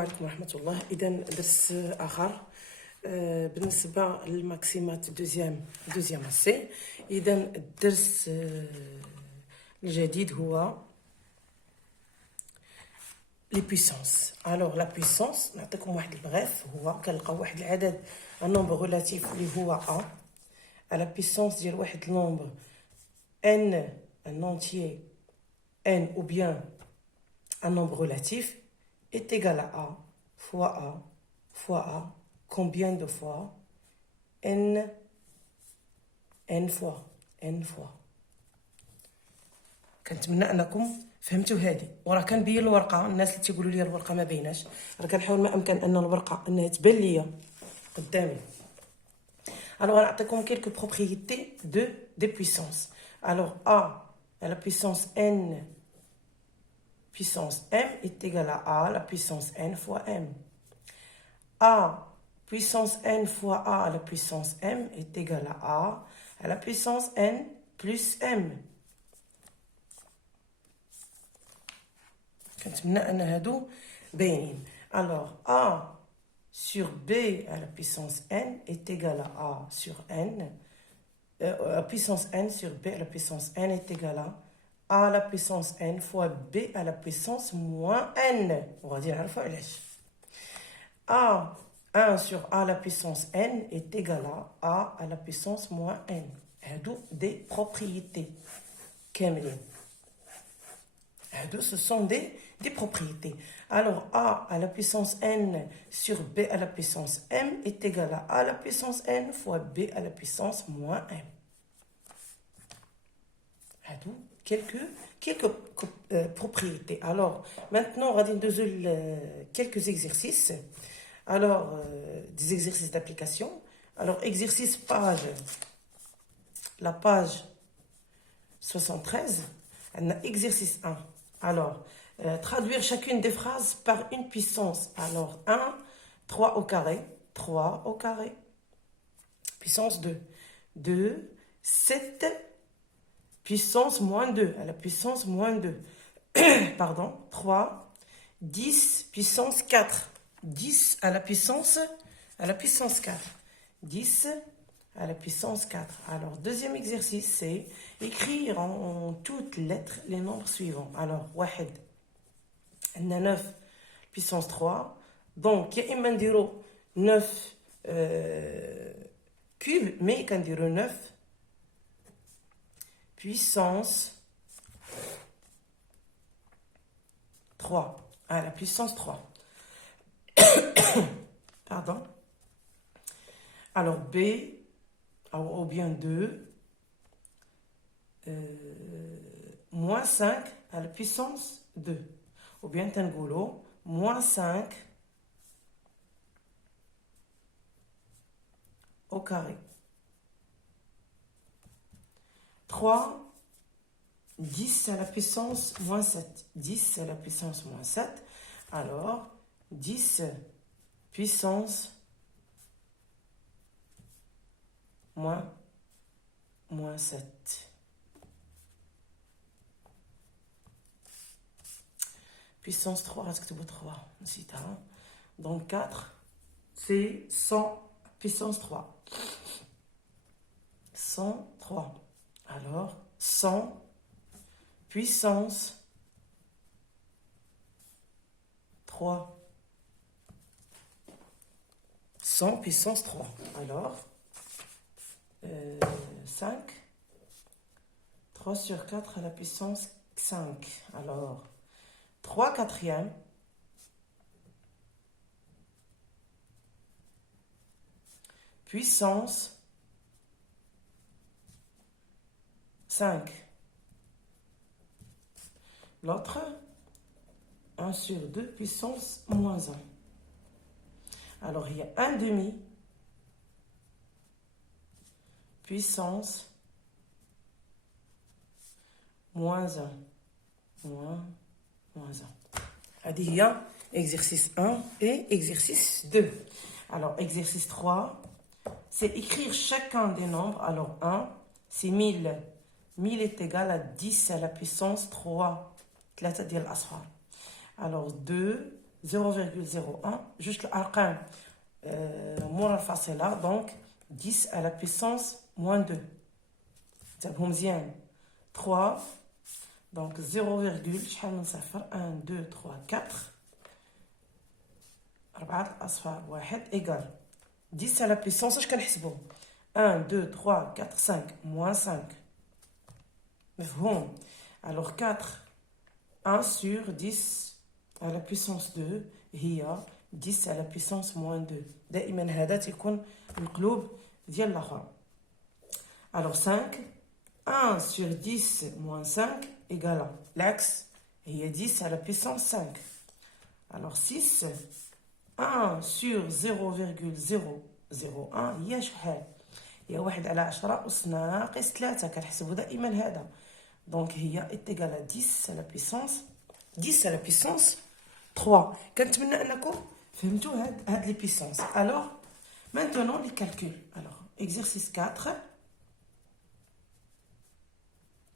عليكم ورحمة الله. إذا درس آخر بالنسبة للماكسيمات دوزيام سي. إذا الدرس الجديد هو لي بويسونس. الوغ لا بويسونس نعطيكم واحد البغيف. هو كنلقاو واحد العدد ان نومبر غولاتيف اللي هو ا لا بويسونس ديال واحد النومبر ان انتيي n ou bien un nombre relatif est égal à A fois A, combien de fois? N fois. كنتمنى انكم فهمتوا هذه. وراه كنبين الورقه. الناس اللي تيقولوا لي الورقه ما بيناش، راه كنحاول ما امكن ان الورقه انها تبان ليا قدامي. alors نعطيكم quelques propriétés des puissances. alors A à la puissance n puissance m est égal à A la puissance n fois m. A puissance n fois A à la puissance m est égal à A à la puissance n plus m. كنتمنى ان هادو باينين. alors A sur B à la puissance n est égal à A sur n. La puissance n sur B à la puissance n est égal à A à la puissance n fois B à la puissance moins n. وغادي نعرفوا علاش. A 1 sur A à la puissance n est égal à A à la puissance moins n. هادو des propriétés كاملين. Ce sont des propriétés. Alors A à la puissance n sur B à la puissance m est égal à A à la puissance n fois B à la puissance moins m. Quelques propriétés. Alors maintenant on va dire quelques exercices. Alors des exercices d'application. Alors exercice page, la page 73. Exercice 1. Alors, traduire chacune des phrases par une puissance. Alors, 1, 3 au carré. 3 au carré. Puissance 2. 2, 7, puissance moins 2. À la puissance moins 2. Pardon. 3, 10, puissance 4. 10 à la puissance 4. 10 à la puissance 4. Alors, deuxième exercice, c'est écrire en toutes lettres les nombres suivants. Alors, 1, 9, puissance 3. Donc, il y a 9 cubes, mais il y a 9 puissance 3. À la puissance 3. Pardon. Alors, B, ou bien 2, moins 5 à la puissance 2. Ou bien Tangolo, moins 5 au carré. 3, 10 à la puissance moins 7. 10 à la puissance moins 7. Alors, 10 puissance moins 7. Puissance 3, reste 3. Donc 4, c'est 100 puissance 3. 103. Alors, 100 puissance 3. 100 puissance 3. Alors, 5. 3 sur 4 à la puissance 5. Alors, 3 quatrièmes puissance 5. L'autre, 1 sur 2 puissance moins 1. Alors, il y a 1 demi puissance moins 1. Moins 1. Il y a exercice 1 et exercice 2. Alors, exercice 3, c'est écrire chacun des nombres. Alors, 1, c'est 1000. 1000 est égal à 10 à la puissance 3. 3 ديال الأصفار. Alors, 2, 0,01. Juste l'arqam مورا الفاصلة. Donc 10 à la puissance moins 2. تابعوا مزيان. 3. Donc 0, شحال من صفر 1 2 3 4 4 اصفار 1 égal 10 à la puissance. اش كنحسبوا 1 2 3 4 5 moins 5. مفهوم. alors 4 1 sur 10 à la puissance 2 هي 10 à la puissance moins 2. دائما هذا تيكون القلوب ديال الاخر. alors 5 1 sur 10 moins 5 égale l'axe هي 10 à la puissance 5. alors 6 1 sur 0,001 هي شحال؟ هي 1 على 10 أس ناقص 3. كنحسبوا دائما هذا. دونك هي إيتيغال à 10 à la puissance 10 à la puissance 3. كنتمنى أنكم فهمتوا هاد لي بيسونس. alors maintenant les calculs. alors exercice 4.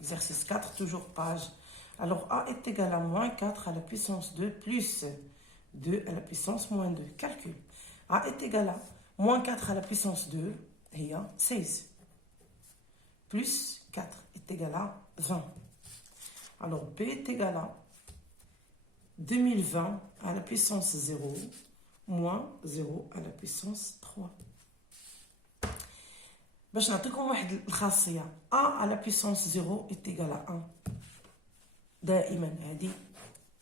Exercice 4, toujours page. Alors, A est égal à moins 4 à la puissance 2 plus 2 à la puissance moins 2. Calcul. A est égal à moins 4 à la puissance 2, et 16. Plus 4 est égal à 20. Alors, B est égal à 2020 à la puissance 0, moins 0 à la puissance 3. باش نعطيكم واحد الخاصيه. a على بيسونس 0 ايتيغال 1. دائما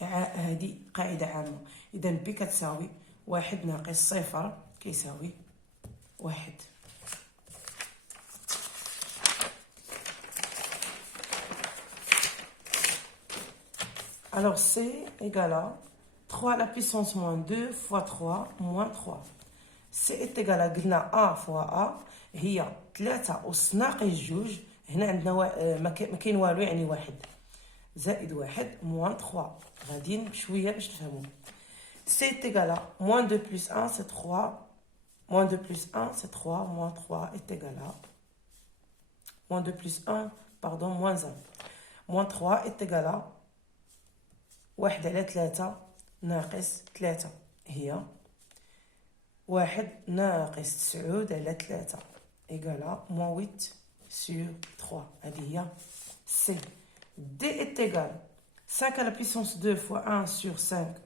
هذه قاعده عامه. اذا ب كتساوي 1 ناقص 0 كيساوي 1. alors c égale à 3 à la puissance moins 2 fois 3 moins 3. c est égal à قلنا a fois a هي 3 أس ناقص 2. هنا عندنا ما كاين والو يعني 1 زائد 1 موان 3. غاديين بشويه باش تفهموا. سي تيغال موان 2 بلس 1 سي 3. موان 2 بلس 1 سي 3 موان 3 est égal à موان 2 بلس 1 باردون موان 1. موان 3 est égal à 1 على 3 ناقص 3 هي 1 ناقص 9 على 3 égale à moins 8 sur 3. هذه C. D est égal 5 à la puissance 2 fois 1 sur 5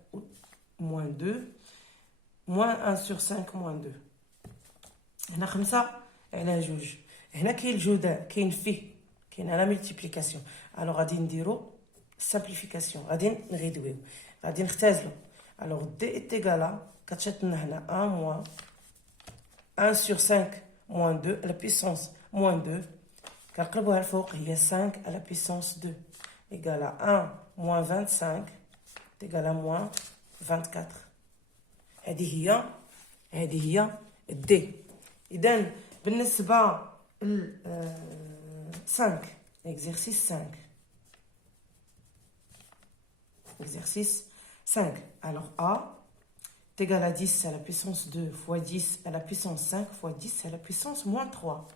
moins 2 moins 1 sur 5 moins 2. هنا 5 على 2. هنا كاين الجداء كاين فيه كاين على ملتيبليكاسيون. الوغ غادي نديرو سامبليفيكاسيون. غادي نغيدويو غادي نختازلو. الوغ دي est égal à كتشط لنا هنا 1 moins 1 sur 5 moins 2 à la puissance moins 2. كنقلبوها الفوق هي 5 à la puissance 2 égale à 1 moins 25 égale à moins 24. هذه هي D. إذن بالنسبة ل 5 exercice 5 exercice 5. alors A est égal à 10 à la puissance 2 fois 10 à la puissance 5 fois 10 à la puissance moins 3.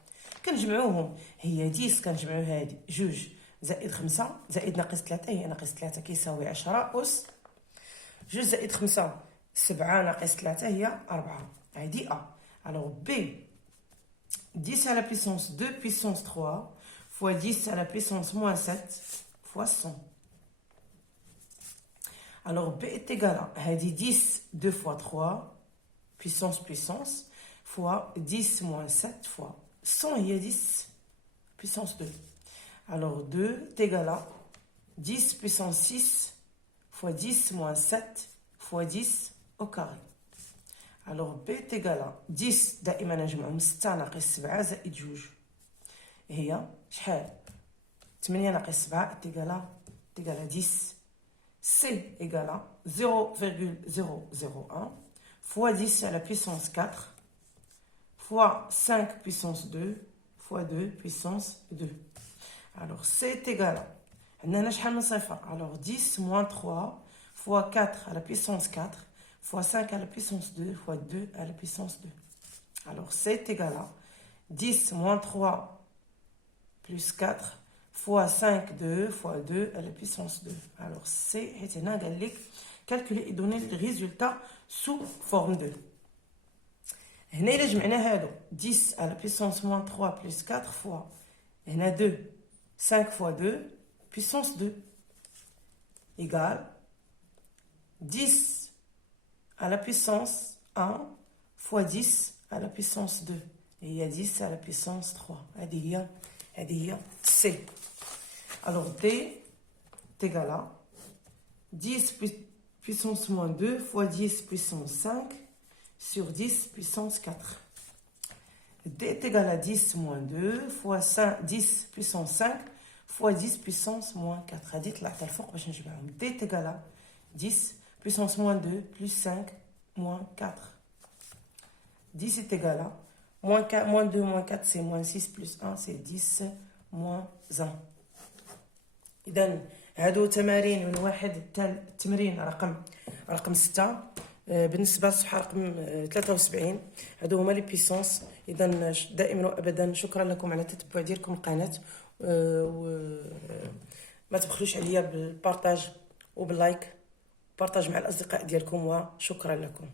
كنجمعوهم هي 10 كنجمعو هادي 2 زائد 5 زائد ناقص 3 هي ناقص 3 كيساوي 10 أس 2 زائد 5 7 ناقص 3 هي 4. هادي A. alors B 10 à la puissance 2 puissance 3 fois 10 à la puissance moins 7 fois 100. alors B est égal à هادي 10 2 fois 3 puissance fois 10 moins 7 fois 100 هي 10 puissance 2. alors 2 est égal à 10 puissance 6 fois 10 moins 7 fois 10 au carré. alors B est égal à 10 دائما نجمعهم 6 ناقص 7 زائد 2 هي شحال 8 ناقص 7 est égal à 10. C égale à 0,001 fois 10 à la puissance 4 fois 5 puissance 2 fois 2 puissance 2. alors C est égal à عندنا شحال من صفر. alors 10 moins 3 fois 4 à la puissance 4 fois 5 à la puissance 2 fois 2 à la puissance 2. alors C est égal à 10 moins 3 plus 4 fois 5 2 fois 2 à la puissance 2. alors C حيت هنا قال لك calculer et donner le résultat sous forme de. هنا إلا جمعنا هادو 10 à la puissance moins 3 plus 4 fois هنا 2 5 fois 2 puissance 2 égale 10 à la puissance 1 fois 10 à la puissance 2 et il y a 10 à la puissance 3 هذه هي C. Alors D est égal à 10 puissance moins 2 fois 10 puissance 5 sur 10 puissance 4. D est égal à 10 moins 2 fois 10 puissance 5 fois 10 puissance moins 4. هذه طلعت الفوق باش نجمعهم. D est égal à 10 puissance moins 2 plus 5 moins 4. 10 est égal à moins 2 moins 4 c'est moins 6 plus 1 c'est 10 moins 1. إذا هادو تمارين من واحد التمرين رقم 6 بالنسبة للصفحة رقم 73 هادو هما لي بيسونس. إذا دائما وأبدا شكرا لكم على التتبع ديالكم القناة ما تبخلوش عليا بالبارطاج وباللايك بارطاج مع الأصدقاء ديالكم وشكرا لكم.